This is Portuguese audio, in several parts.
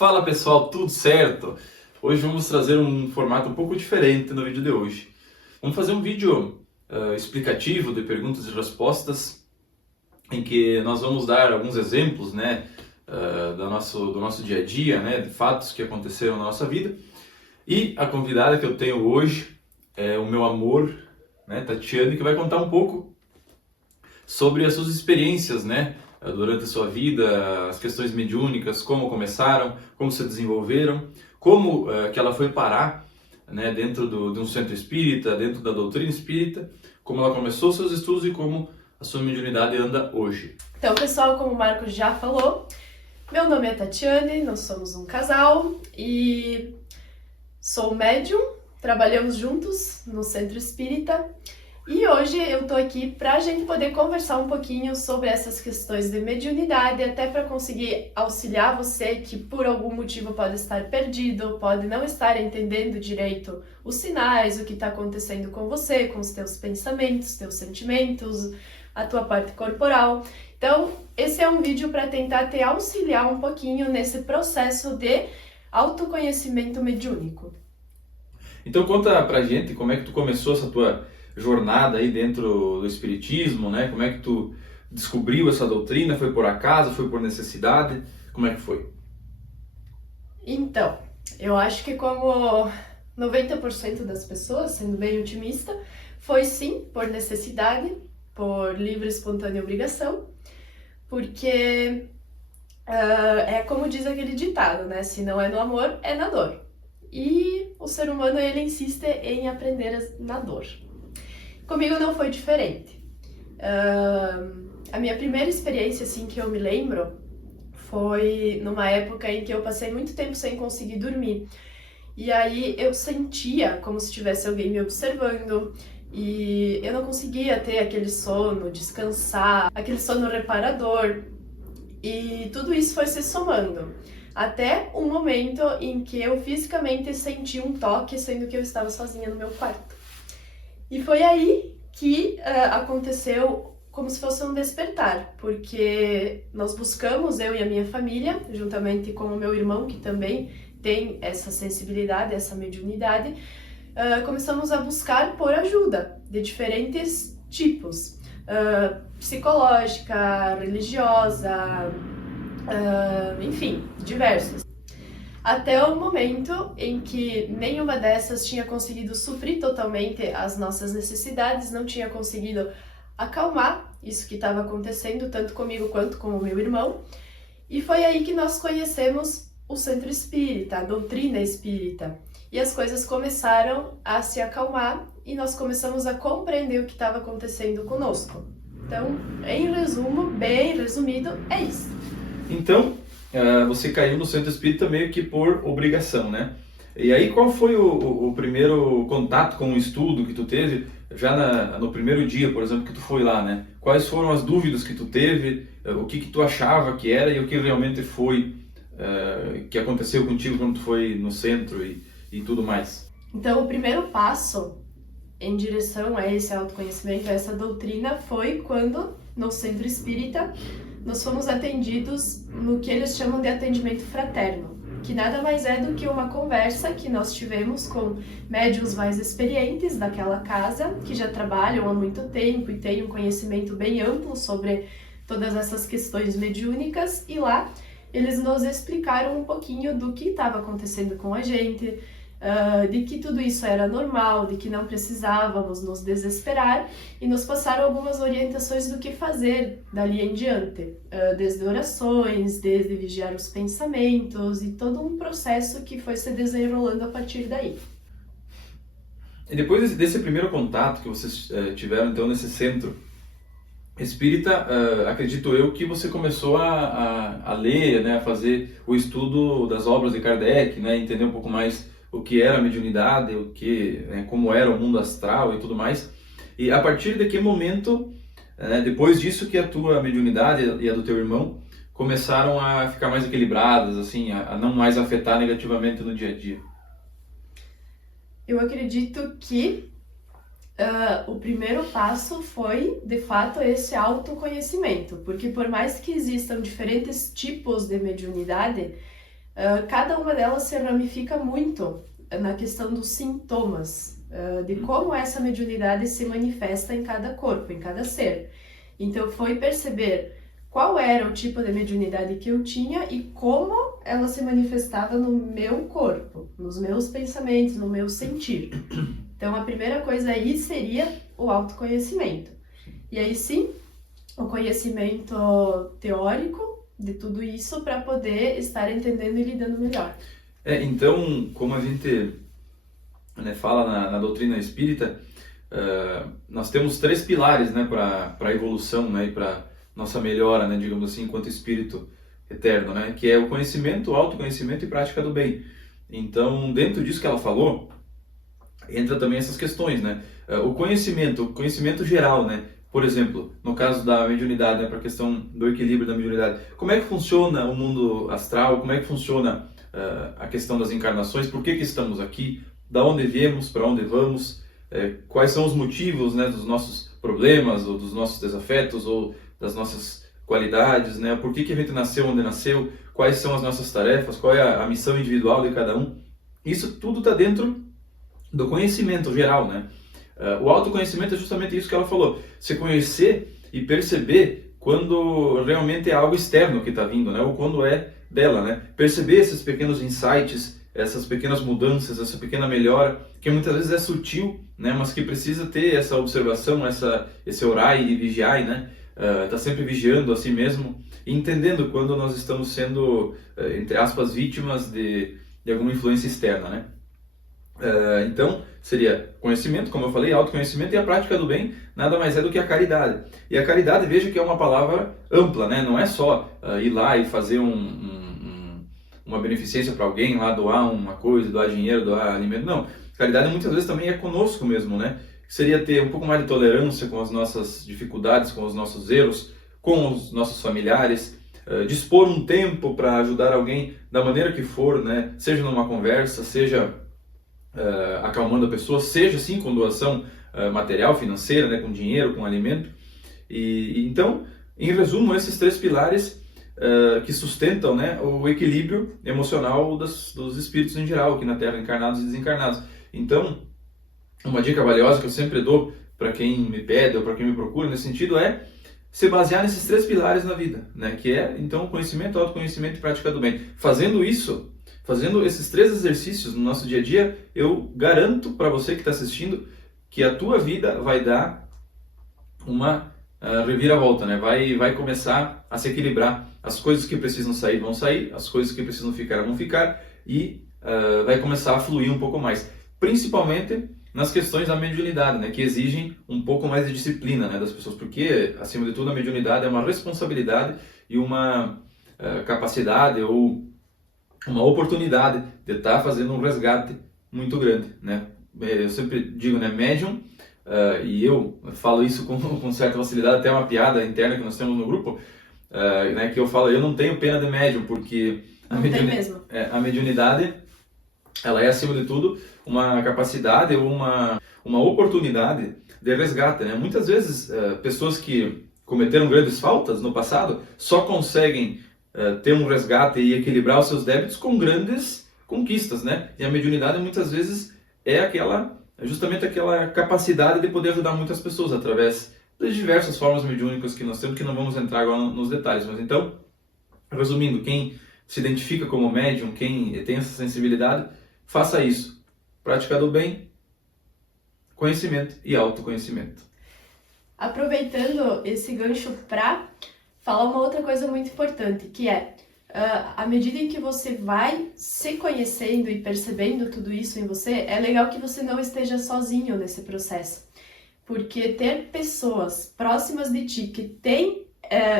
Fala pessoal, tudo certo? Hoje vamos trazer um formato um pouco diferente no vídeo de hoje. Vamos fazer um vídeo explicativo de perguntas e respostas, em que nós vamos dar alguns exemplos, do nosso dia a dia, de fatos que aconteceram na nossa vida. E a convidada que eu tenho hoje é o meu amor, Tatiane, que vai contar um pouco sobre as suas experiências, durante a sua vida, as questões mediúnicas, como começaram, como se desenvolveram, como que ela foi parar, dentro de um centro espírita, dentro da doutrina espírita, como ela começou seus estudos e como a sua mediunidade anda hoje. Então, pessoal, como o Marcos já falou, meu nome é Tatiane, nós somos um casal e sou médium, trabalhamos juntos no centro espírita. E hoje eu tô aqui para a gente poder conversar um pouquinho sobre essas questões de mediunidade, até para conseguir auxiliar você que por algum motivo pode estar perdido, pode não estar entendendo direito os sinais, o que está acontecendo com você, com os teus pensamentos, teus sentimentos, a tua parte corporal. Então, esse é um vídeo para tentar te auxiliar um pouquinho nesse processo de autoconhecimento mediúnico. Então conta pra gente como é que tu começou essa tua jornada aí dentro do espiritismo, Como é que tu descobriu essa doutrina? Foi por acaso? Foi por necessidade? Como é que foi? Então, eu acho que como 90% das pessoas, sendo bem otimista, foi sim por necessidade, por livre, espontânea obrigação, porque é como diz aquele ditado, se não é no amor, é na dor. E o ser humano, ele insiste em aprender na dor. Comigo não foi diferente. A minha primeira experiência, assim, que eu me lembro, foi numa época em que eu passei muito tempo sem conseguir dormir. E aí eu sentia como se tivesse alguém me observando e eu não conseguia ter aquele sono, descansar, aquele sono reparador. E tudo isso foi se somando. Até um momento em que eu fisicamente senti um toque, sendo que eu estava sozinha no meu quarto. E foi aí que aconteceu como se fosse um despertar, porque nós buscamos, eu e a minha família, juntamente com o meu irmão, que também tem essa sensibilidade, essa mediunidade, começamos a buscar por ajuda de diferentes tipos, psicológica, religiosa, enfim, diversas. Até o momento em que nenhuma dessas tinha conseguido suprir totalmente as nossas necessidades, não tinha conseguido acalmar isso que estava acontecendo, tanto comigo quanto com o meu irmão. E foi aí que nós conhecemos o centro espírita, a doutrina espírita. E as coisas começaram a se acalmar e nós começamos a compreender o que estava acontecendo conosco. Então, em resumo, bem resumido, é isso. Então, você caiu no centro espírita meio que por obrigação, E aí, qual foi o primeiro contato com o estudo que tu teve, já no primeiro dia, por exemplo, que tu foi lá, Quais foram as dúvidas que tu teve, o que tu achava que era e o que realmente foi, que aconteceu contigo quando tu foi no centro e tudo mais? Então, o primeiro passo em direção a esse autoconhecimento, a essa doutrina, foi quando, no centro espírita, nós fomos atendidos no que eles chamam de atendimento fraterno, que nada mais é do que uma conversa que nós tivemos com médiuns mais experientes daquela casa, que já trabalham há muito tempo e têm um conhecimento bem amplo sobre todas essas questões mediúnicas, e lá eles nos explicaram um pouquinho do que estava acontecendo com a gente, de que tudo isso era normal, de que não precisávamos nos desesperar, e nos passaram algumas orientações do que fazer dali em diante, desde orações, desde vigiar os pensamentos e todo um processo que foi se desenrolando a partir daí. E depois desse primeiro contato que vocês tiveram então nesse centro espírita, acredito eu que você começou a ler, a fazer o estudo das obras de Kardec, entender um pouco mais o que era a mediunidade, como era o mundo astral e tudo mais. E a partir de que momento, depois disso, que a tua mediunidade e a do teu irmão começaram a ficar mais equilibradas, assim, a não mais afetar negativamente no dia a dia? Eu acredito que o primeiro passo foi, de fato, esse autoconhecimento, porque por mais que existam diferentes tipos de mediunidade, cada uma delas se ramifica muito na questão dos sintomas, de como essa mediunidade se manifesta em cada corpo, em cada ser. Então foi perceber qual era o tipo de mediunidade que eu tinha e como ela se manifestava no meu corpo, nos meus pensamentos, no meu sentir. Então a primeira coisa aí seria o autoconhecimento. E aí sim, o conhecimento teórico de tudo isso para poder estar entendendo e lidando melhor. Então, como a gente, né, fala na doutrina espírita, nós temos 3 pilares, né, para a evolução, né, e para nossa melhora, né, digamos assim, enquanto espírito eterno, né, que é o conhecimento, o autoconhecimento e prática do bem. Então, dentro disso que ela falou, entra também essas questões, né? O conhecimento geral, né? Por exemplo, no caso da mediunidade, né, para a questão do equilíbrio da mediunidade, como é que funciona o mundo astral, como é que funciona a questão das encarnações, por que estamos aqui, da onde viemos, para onde vamos, quais são os motivos, né, dos nossos problemas, ou dos nossos desafetos, ou das nossas qualidades, né? Por que a gente nasceu onde nasceu, quais são as nossas tarefas, qual é a missão individual de cada um. Isso tudo está dentro do conhecimento geral, né? O autoconhecimento é justamente isso que ela falou. Você conhecer e perceber quando realmente é algo externo que está vindo, né? Ou quando é dela, né? Perceber esses pequenos insights, essas pequenas mudanças, essa pequena melhora, que muitas vezes é sutil, né? Mas que precisa ter essa observação, esse orar e vigiar, né? Tá sempre vigiando a si mesmo e entendendo quando nós estamos sendo, entre aspas, vítimas de alguma influência externa, né? Então, seria conhecimento, como eu falei, autoconhecimento, e a prática do bem nada mais é do que a caridade. E a caridade, veja que é uma palavra ampla, né? Não é só ir lá e fazer uma beneficência para alguém, lá doar uma coisa, doar dinheiro, doar alimento. Não, caridade muitas vezes também é conosco mesmo, né? Seria ter um pouco mais de tolerância com as nossas dificuldades, com os nossos erros, com os nossos familiares, dispor um tempo para ajudar alguém da maneira que for, né? Seja numa conversa, seja acalmando a pessoa, seja sim com doação material, financeira, né, com dinheiro, com alimento. E então, em resumo, esses 3 pilares que sustentam, né, o equilíbrio emocional dos espíritos em geral aqui na Terra, encarnados e desencarnados. Então, uma dica valiosa que eu sempre dou para quem me pede ou para quem me procura nesse sentido é se basear nesses 3 pilares na vida, né, que é então conhecimento, autoconhecimento e prática do bem. Fazendo isso, fazendo esses 3 exercícios no nosso dia a dia, eu garanto para você que está assistindo que a tua vida vai dar uma reviravolta, né? Vai começar a se equilibrar. As coisas que precisam sair vão sair, as coisas que precisam ficar vão ficar e vai começar a fluir um pouco mais. Principalmente nas questões da mediunidade, né? Que exigem um pouco mais de disciplina, né, das pessoas, porque, acima de tudo, a mediunidade é uma responsabilidade e uma capacidade ou uma oportunidade de estar fazendo um resgate muito grande, né? Eu sempre digo, né, médium, e eu falo isso com certa facilidade, até uma piada interna que nós temos no grupo, né, que eu falo, eu não tenho pena de médium, porque a mediunidade, ela é, acima de tudo, uma capacidade ou uma oportunidade de resgate, né? Muitas vezes, pessoas que cometeram grandes faltas no passado só conseguem ter um resgate e equilibrar os seus débitos com grandes conquistas, né? E a mediunidade muitas vezes é justamente aquela capacidade de poder ajudar muitas pessoas através das diversas formas mediúnicas que nós temos, que não vamos entrar agora nos detalhes. Mas então, resumindo, quem se identifica como médium, quem tem essa sensibilidade, faça isso. Prática do bem, conhecimento e autoconhecimento. Aproveitando esse gancho para falar uma outra coisa muito importante, que é, à medida em que você vai se conhecendo e percebendo tudo isso em você, é legal que você não esteja sozinho nesse processo. Porque ter pessoas próximas de ti que têm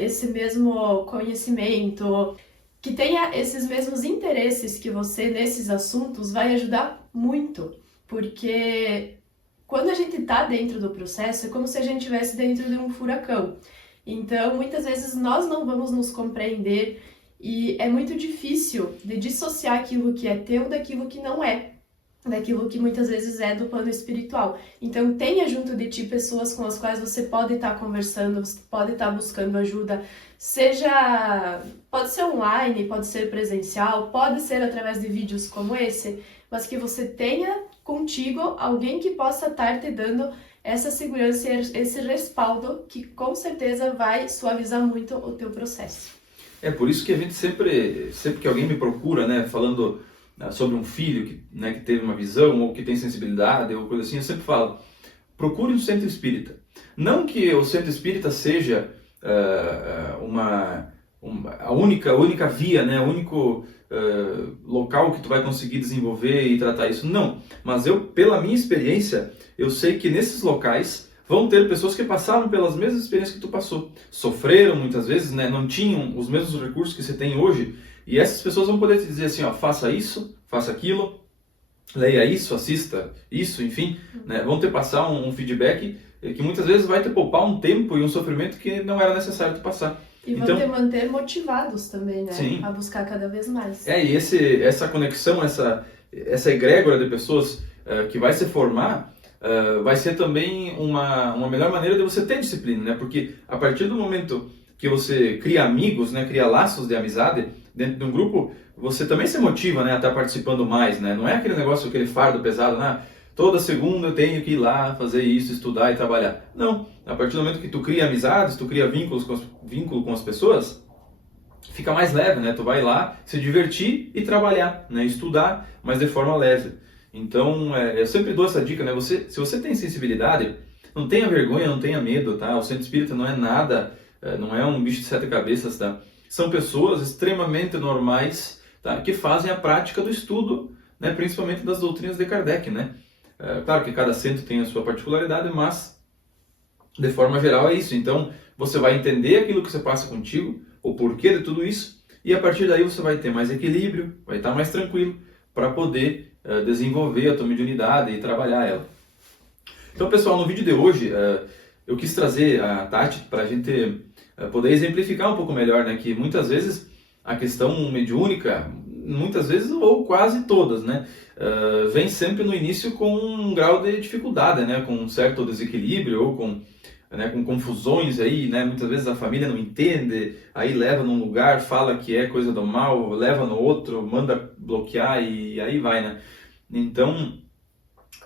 esse mesmo conhecimento, que tenha esses mesmos interesses que você nesses assuntos, vai ajudar muito. Porque quando a gente está dentro do processo, é como se a gente estivesse dentro de um furacão. Então, muitas vezes nós não vamos nos compreender e é muito difícil de dissociar aquilo que é teu daquilo que não é. daquilo que muitas vezes é do plano espiritual. Então tenha junto de ti pessoas com as quais você pode estar conversando, você pode estar buscando ajuda, pode ser online, pode ser presencial, pode ser através de vídeos como esse, mas que você tenha contigo alguém que possa estar te dando essa segurança e esse respaldo que com certeza vai suavizar muito o teu processo. É por isso que a gente sempre que alguém me procura, né, falando sobre um filho que teve uma visão ou que tem sensibilidade ou coisa assim, eu sempre falo, procure um centro espírita. Não que o centro espírita seja a única via, né, o único local que tu vai conseguir desenvolver e tratar isso. Não, mas pela minha experiência, eu sei que nesses locais vão ter pessoas que passaram pelas mesmas experiências que tu passou. Sofreram muitas vezes, né, não tinham os mesmos recursos que você tem hoje. E essas pessoas vão poder te dizer assim, ó, faça isso, faça aquilo, leia isso, assista isso, enfim, né? Vão te passar um feedback que muitas vezes vai te poupar um tempo e um sofrimento que não era necessário te passar. E vão te manter motivados também, né? Sim. A buscar cada vez mais. E essa conexão, essa egrégora de pessoas que vai se formar, vai ser também uma melhor maneira de você ter disciplina, né? Porque a partir do momento que você cria amigos, né, cria laços de amizade dentro de um grupo, você também se motiva, né, a estar participando mais, né? Não é aquele negócio, aquele fardo pesado, né? Toda segunda eu tenho que ir lá fazer isso, estudar e trabalhar. Não, a partir do momento que tu cria amizades, tu cria vínculo com as pessoas, fica mais leve, né? Tu vai lá se divertir e trabalhar, né? Estudar, mas de forma leve. Então, eu sempre dou essa dica, né? Se você tem sensibilidade, não tenha vergonha, não tenha medo, tá? O centro espírita não é nada, não é um bicho de sete cabeças, tá? São pessoas extremamente normais, tá? Que fazem a prática do estudo, né? Principalmente das doutrinas de Kardec, né? Claro que cada centro tem a sua particularidade, mas de forma geral é isso. Então, você vai entender aquilo que você passa contigo, o porquê de tudo isso, e a partir daí você vai ter mais equilíbrio, vai estar mais tranquilo para poder desenvolver a tua mediunidade e trabalhar ela. Então, pessoal, no vídeo de hoje, eu quis trazer a Tati para a gente poder exemplificar um pouco melhor, né, que muitas vezes a questão mediúnica, muitas vezes ou quase todas, né, vem sempre no início com um grau de dificuldade, né, com um certo desequilíbrio ou com confusões aí, né, muitas vezes a família não entende, aí leva num lugar, fala que é coisa do mal, leva no outro, manda bloquear e aí vai, né. Então,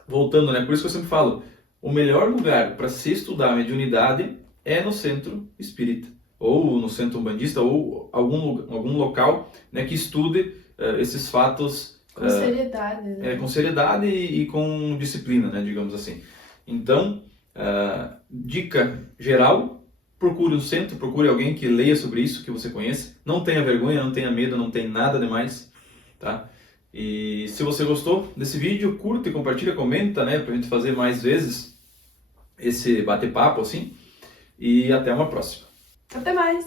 voltando, né, por isso que eu sempre falo, o melhor lugar para se estudar a mediunidade é no centro espírita, ou no centro umbandista, ou algum local, né, que estude esses fatos com seriedade, né? Com seriedade e com disciplina, né, digamos assim. Então, dica geral, procure um centro, procure alguém que leia sobre isso, que você conheça. Não tenha vergonha, não tenha medo, não tem nada demais, tá? E se você gostou desse vídeo, curta e compartilha, comenta, né, pra gente fazer mais vezes esse bate-papo assim. E até uma próxima. Até mais!